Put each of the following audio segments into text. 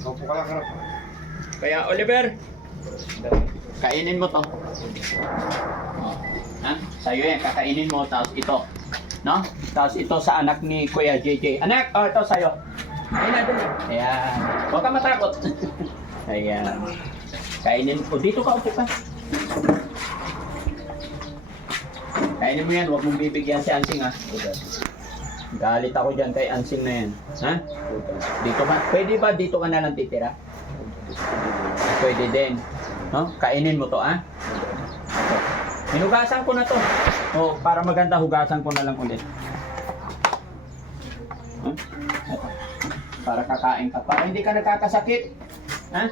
Opo ka lang, harap. Kaya Oliver, kainin mo to. Oh. Ha? Sa'yo yan, kakainin mo, tapos ito. No? Tapos ito sa anak ni Kuya JJ. Anak, oh, ito sa'yo. Ayun na, dali. Ayan. Huwag ka matakot. Ayan. Kainin mo. Dito ka, upo ka. Kainin mo yan, huwag mong bibigyan si Ansing, ha? Galit ako dyan kay Ansing na yan. Ha? Dito ba? Pwede ba dito ka na lang titira? Pwede din. No? Kainin mo to, ha? Hinugasan ko na to. O, para maganda, hugasan ko na lang ulit. Huh? Para kakain ka. Para hindi ka nagkakasakit. Ha?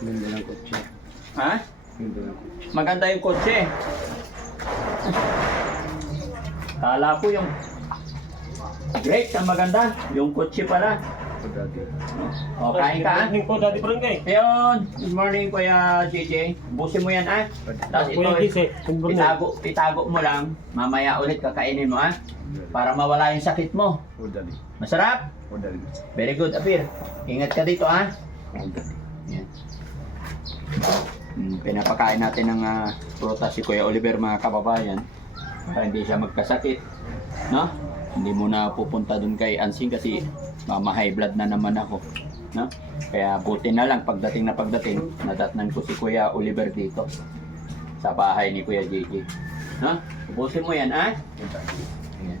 Ganda ng kotse. Ha? Ganda ng kotse. Maganda yung kotse. Kala ko yung brake ang maganda. Yung kotse pala. O, kain ka, ha? Good morning po, Daddy Frankie. Ayun, good morning Kuya JJ. Busin mo yan, ha? Tapos ito, Kuya JJ, good morning. itago mo lang. Mamaya ulit kakainin mo, ha? Para mawala yung sakit mo. O, dali. Masarap? O, dali. Very good, Apir. Ingat ka dito, ha? O, dali. Yan. Pinapakain natin ng prutas si Kuya Oliver, mga kababayan. Para hindi siya magkasakit. No? Hindi mo na pupunta dun kay Ansing kasi high blood na naman ako. No? Kaya buti na lang pagdating, nadatnan ko si Kuya Oliver dito sa bahay ni Kuya JJ. No? Ubusin mo yan, ha? Ayan.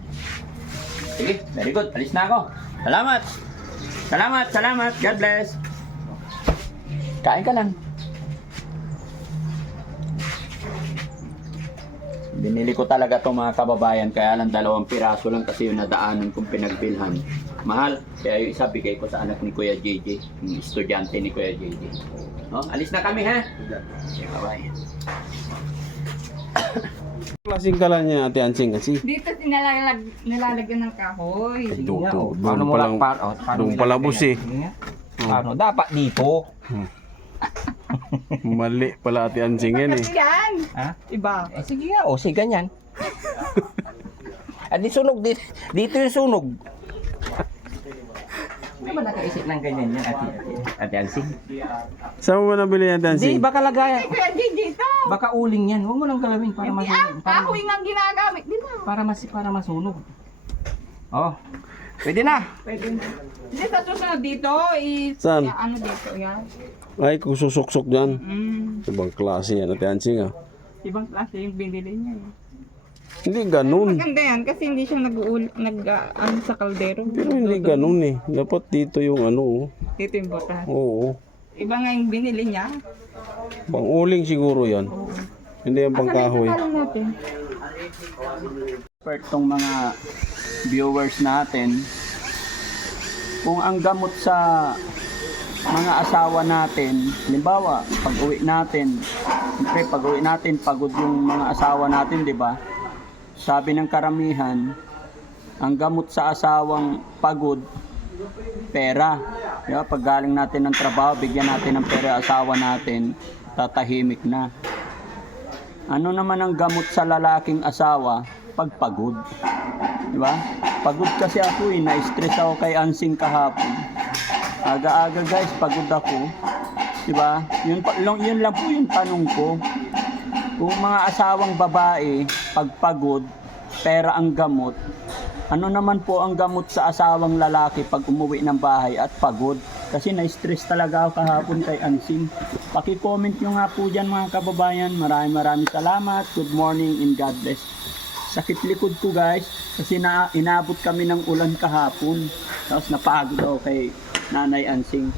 Sige, very good. Alis na ako. Salamat! Salamat, salamat. God bless. Kain ka lang. Binili ko talaga itong mga kababayan, kaya lang 2 piraso lang kasi yung nadaanan kong pinagbilhan. Mahal, kaya yung isa bigay ko sa anak ni Kuya JJ, yung estudyante ni Kuya JJ. No? Alis na kami, ha? Okay, bye-bye. Klaseng kala niya Ate Ansing kasi. Dito nilalagyan ng kahoy. Doon pala bus eh. Ano, dapat dito. Mali pala Ate Ansing yan eh. Kasi yan. Ha? Iba. Eh, sige nga, o, sige ganyan. At di sunog, dito yung sunog. Hindi ba nakaisip ng ganyan yan, Ate Ansing? Saan mo ba nabili yan Ate Hindi, Ansing? baka lagayan. Kaya dito. Baka uling yan. Huwag mo nang galawin para Hindi masunog. kahoy nga ang ginagamit. Di ba? Para masunog. Oh, pwede na. Pwede na. Hindi sa susunod dito. Saan? Ano dito? Yan. Ay, kung susok-sok dyan. Mm. Ibang klase yan Ate Ansing ah. Ibang klase yung binili niya. Hindi ganun. Maganda yan kasi hindi siya ano sa kaldero. Pero hindi ganun eh. Dapat dito yung ano oh. Dito yung botas. Oo. Iba nga yung binili niya. Pang uling siguro yan. Hindi yung pang kahoy. Asan natin? Itong mga viewers natin, kung ang gamot sa mga asawa natin, halimbawa, pag-uwi natin, siyempre pag-uwi natin, pagod yung mga asawa natin, di ba? Sabi ng karamihan, ang gamot sa asawang pagod, pera. Di ba? Pag galing natin ng trabaho, bigyan natin ng pera asawa natin, tatahimik na. Ano naman ang gamot sa lalaking asawa? Pagpagod. Di ba? Pagod kasi ako eh, na-stress ako kay Ansing kahapon. Aga-aga guys, pagod ako. Di ba? Yun lang po yung tanong ko. Kung mga asawang babae, pagpagod, pera ang gamot, ano naman po ang gamot sa asawang lalaki pag umuwi ng bahay at pagod? Kasi na-stress talaga ako kahapon kay Ansing. Paki-comment nyo nga po dyan mga kababayan. Maraming salamat. Good morning and God bless. Sakit likod ko guys kasi inabot kami ng ulan kahapon. Tapos napagod ako kay Nanay Ansing.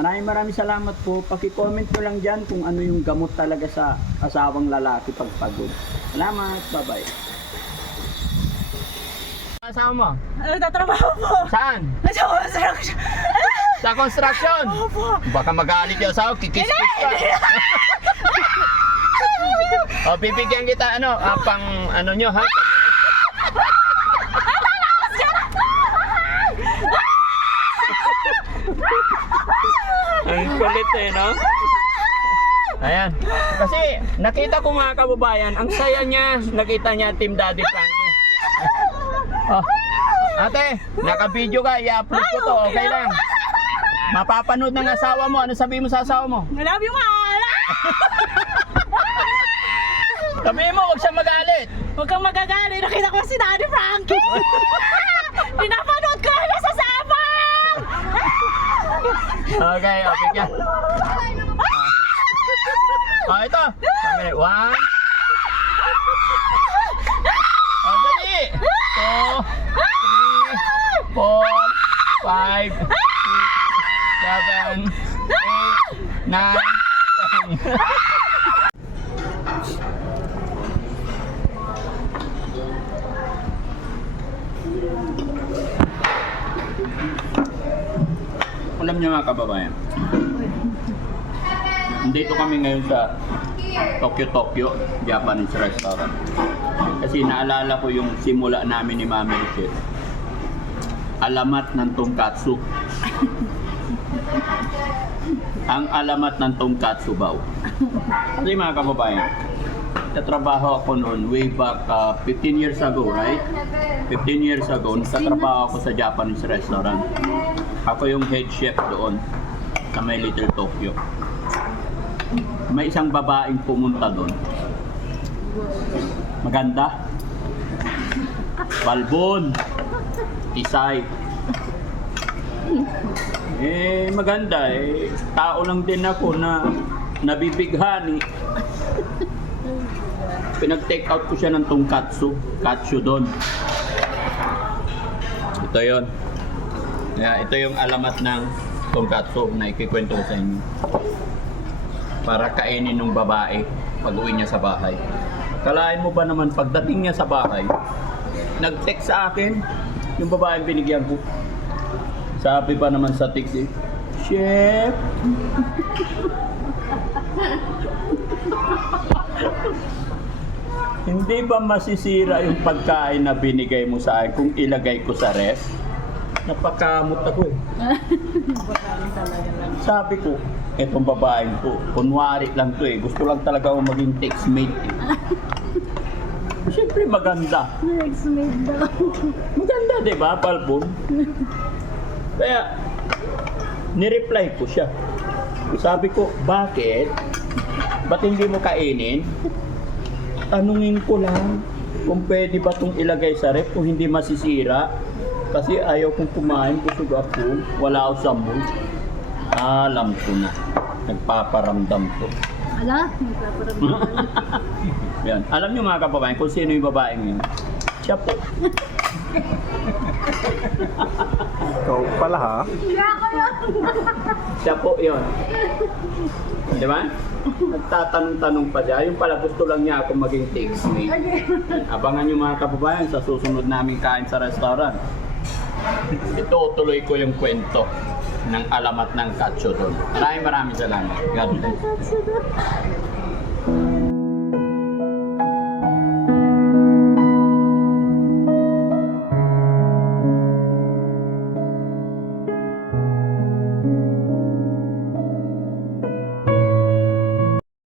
Maraming salamat po. Paki-comment nyo lang dyan kung ano yung gamot talaga sa asawang lalaki pag pagod. Salamat. Bye-bye. Asawa mo? Tatrabaho po. Saan? Nasa construction. Sa construction? Opo. Baka magalit yung asawa, kikis-kis ka. O, bibigyan kita pang ano nyo ha? Ang kulit eh, no? Ayan. Kasi nakita ko mga kababayan, ang saya niya, nakita niya Team Daddy Frankie. Oh. Ate, naka-video ka, i-upload ko to, okay lang. Mapapanood ng asawa mo. Ano sabihin mo sa asawa mo? I love you, mahal! Sabihin mo, huwag siya magalit. Huwag kang magagalit. Nakita ko si Daddy Frankie. Pinapanood ko na sa sabang! Okay, okay ka. Ito. Sabi, 1. Dali. 2, 3, 4, 5, 6, 7, 8, 9, 10. Alam niyo mga kababayan, dito kami ngayon sa Tokyo, Japanese restaurant. Kasi naalala ko yung simula namin ni Mami Richelle. Alamat ng tonkatsu. Ang alamat ng tonkatsu baw. Kasi mga kababayan, nagtatrabaho ako noon way back 15 years ago, right? 15 years ago, nagtatrabaho ako sa Japanese restaurant. Ako yung head chef doon sa may Little Tokyo. May isang babaeng pumunta doon. Maganda. Balbon. Isay. Maganda eh. Tao lang din ako na nabibighani. Pinag-take out ko siya ng tonkatsu. Katsu doon. Ito yon. Ito yung alamat ng tonkatsu na ikikwento ko sa inyo. Para kainin ng babae pag uwi niya sa bahay. Kalain mo ba naman pagdating niya sa bahay, nag-text sa akin yung babaeng binigyan ko. Sabi pa naman sa text eh, Chef! Hindi ba masisira yung pagkain na binigay mo sa akin kung ilagay ko sa ref? Napakamot ako eh. Sabi ko, etong babaeng to, kunwari lang to eh. Gusto lang talaga ako maging textmate eh. Siyempre maganda. Textmate daw. Maganda, di ba, Palbon? Kaya, nireply ko siya. Sabi ko, bakit? Ba't hindi mo kainin? Tanungin ko lang kung pwede ba itong ilagay sa ref kung hindi masisira. Kasi ayaw kong kumain, busog ako, wala ako sa mood. Alam ko na, nagpaparamdam ko. Ala, nagpaparamdam. Yan. Alam niyo mga kababayan kung sino yung babaeng yun? Siya po. Ikaw pala ha? Siya po yun. Di ba? Nagtatanong-tanong pa siya. Yung pala gusto lang niya ako maging textmate. Abangan niyo mga kababayan sa susunod naming kain sa restaurant. Ito tuloy ko yung kwento ng alamat ng katsu doon. Maraming salamat. God bless.